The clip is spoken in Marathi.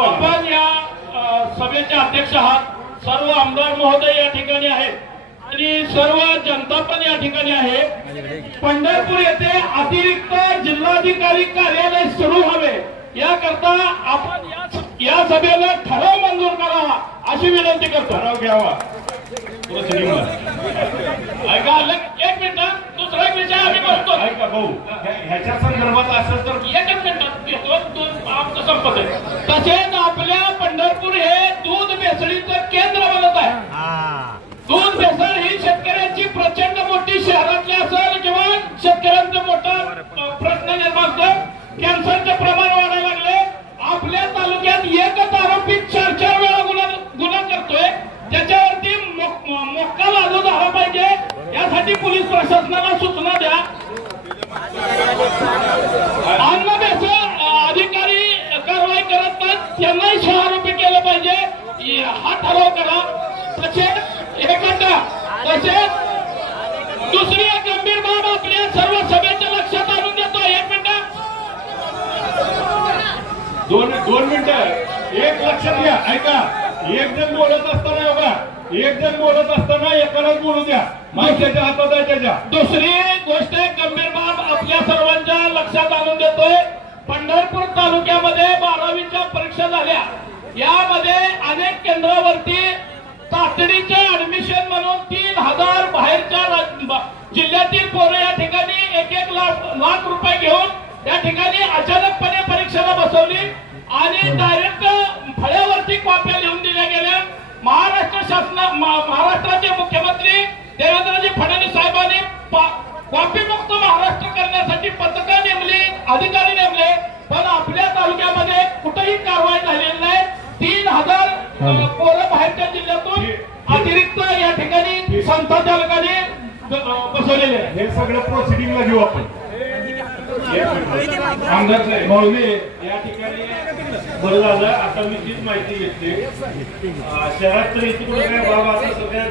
आपण या सभेचे अध्यक्ष आहात. सर्व आमदार महोदय या ठिकाणी आहेत. आणि सर्व जनता पण या ठिकाणी आहे. पंढरपूर येथे अतिरिक्त जिल्हाधिकारी कार्यालय सुरू व्हावे याकरता आपण या- या सभेला ठराव मंजूर करावा अशी विनंती करतो. ठराव घ्यावा. ऐका एक मिनिट. दुसरा एक विषय आम्ही बसतो ऐका भाऊ. ह्याच्या संदर्भात असेल तर एकच मिनिटात घेतो दोन आमचं संपत आहे. तसेच आपल्या पंढरपूर हे दूध भेसळीचं केंद्र बनत आहे. दूध भेसळ ही शेतकऱ्यांची प्रचंड मोठी शहरातली असेल किंवा शेतकऱ्यांचं मोठा प्रश्न निर्माण होतो. कॅन्सरचे प्रमाण वाढायला लागले. आपल्या तालुक्यात एकच आरोपी चार चार वेळा गुन्हा गुन्हा करतोय. त्याच्यावरती मोक्का लागू झाला पाहिजे. यासाठी पोलीस प्रशासनाला सूचना इ- करा. तसेच एक तसेच दुसरी एक गंभीर बाब आपल्या सर्व सभेच्या लक्षात आणून देतो. एक मिनिट. दोन दोन मिनिट. एक लक्षात घ्या. ऐका. एक जण बोलत असताना बघा. एक जण बोलत असताना एकालाच बोलू द्या. माईक हातात आहे त्याच्या. दुसरी गोष्ट गंभीर बाब आपल्या सर्वांच्या लक्षात आणून देतोय. पंढरपूर तालुक्यामध्ये बारावीच्या परीक्षा झाल्या. यामध्ये अनेक केंद्रावरती तातडीचे ऍडमिशन म्हणून तीन हजार बाहेरच्या जिल्ह्यातील पोरं या ठिकाणी एक एक लाख लाख रुपये घेऊन या ठिकाणी अचानकपणे परीक्षेला बसवली आणि डायरेक्ट फळ्यावरती कॉप्या लिहून दिल्या गेल्या. महाराष्ट्र शासना महा- महाराष्ट्राचे मुख्यमंत्री देवेंद्रजी फडणवीस साहेबांनी कॉपी मुक्त महाराष्ट्र करण्यासाठी पथकं नेमली अधिकारी नेमले पण आपल्या तालुक्यामध्ये कुठेही कारवाई झालेली नाही तीन हजार अ, पोरं बाहेरच्या जिल्ह्यातून अतिरिक्त या ठिकाणी संस्थाचालकाने ब- बसवलेले आहे हे सगळं प्रोसिडिंगला घेऊ आपण. आमदार मौली या ठिकाणी बरं झालं. आता मी तीच माहिती घेतली. अं, शहरात तर इथे कुठे काय बाबा आता सगळ्या